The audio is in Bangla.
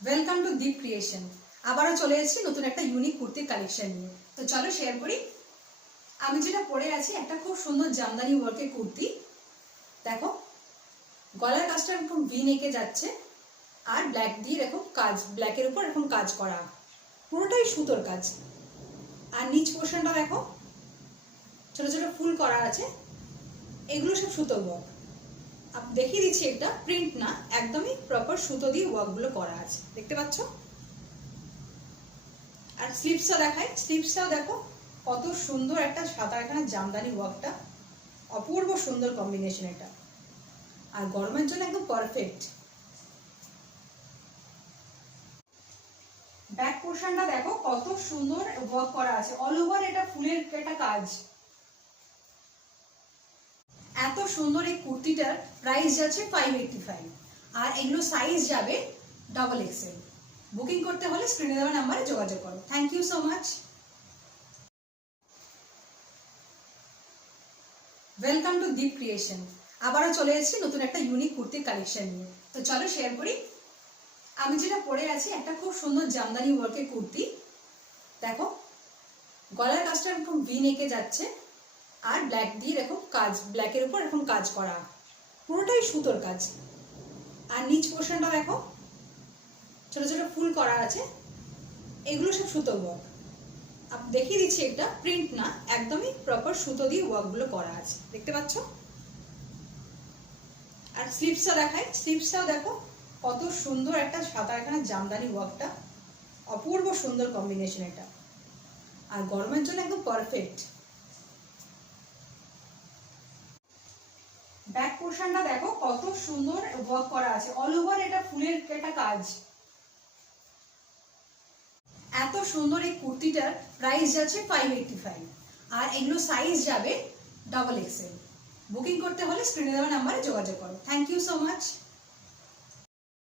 Welcome to Deep creation. আবারও চলে এসেছি নতুন একটা ইউনিক কুর্তির কালেকশন নিয়ে। তো চলো শেয়ার করি। আমি যেটা পরে আছি একটা খুব সুন্দর জামদানি ওয়ার্কের কুর্তি। দেখো গলার কাজটা এরকম ভি নেকে যাচ্ছে আর ব্ল্যাক দিয়ে এরকম কাজ, ব্ল্যাকের উপর এরকম কাজ করা, পুরোটাই সুতোর কাজ। আর নিচ পোর্শনটা দেখো ছোট ছোট ফুল করা আছে, এগুলো সব সুতোর ওয়ার্ক। দেখিয়ে দিচ্ছি, এটা প্রিন্ট না, একদমই প্রপার সুতো দিয়ে ওয়ার্কগুলো করা আছে, দেখতে পাচ্ছ। আর স্লিভসটা দেখাই, স্লিভসটাও দেখো কত সুন্দর একটা সাদা এখানে জামদানি ওয়ার্কটা, অপূর্ব সুন্দর কম্বিনেশন এটা, আর গরমের জন্য একদম পারফেক্ট। ব্যাক পোর্শনটা দেখো কত সুন্দর ওয়ার্ক করা আছে, অল ওভার এটা ফুলের একটা কাজ। এত সুন্দর এই কুর্তিটার প্রাইস যাচ্ছে 585, আর এগুলো সাইজ যাবে ডাবল এক্সেল। বুকিং করতে হলে স্ক্রিনে দেওয়া নাম্বারে যোগাযোগ করো। Thank you so much. Welcome to Deep creation. আবারও চলে এসেছি নতুন একটা ইউনিক কুর্তির কালেকশন নিয়ে। তো চলো শেয়ার করি। আমি যেটা পরে আছি একটা খুব সুন্দর জামদানি ওয়ার্কের কুর্তি। দেখো গলার কাজটা এরকম ভি নেকে যাচ্ছে আর ব্ল্যাক দিয়ে এরকম কাজ, ব্ল্যাকের উপর এরকম কাজ করা, পুরোটাই সুতোর কাজ। আর নিচ পোর্শনটা দেখো ছোট ছোট ফুল করা আছে, এগুলো সব সুতোর ওয়ার্ক। দেখিয়ে দিচ্ছি, এটা প্রিন্ট না, একদমই প্রপার সুতো দিয়ে ওয়ার্কগুলো করা আছে, দেখতে পাচ্ছ। আর স্লিভসটা দেখাই, স্লিভসটাও দেখো কত সুন্দর একটা সাদা এখানে জামদানি ওয়ার্কটা, অপূর্ব সুন্দর কম্বিনেশন এটা, আর গরমের জন্য একদম পারফেক্ট। ব্যাক পোর্শনটা দেখো কত সুন্দর ওয়ার্ক করা আছে, অল ওভার এটা ফুলের একটা কাজ। এত সুন্দর এই কুর্তিটার প্রাইস যাচ্ছে 585, আর এগুলো সাইজ যাবে ডাবল এক্সেল। বুকিং করতে হলে স্ক্রিনে দেওয়া নাম্বারে যোগাযোগ করো। Thank you so much.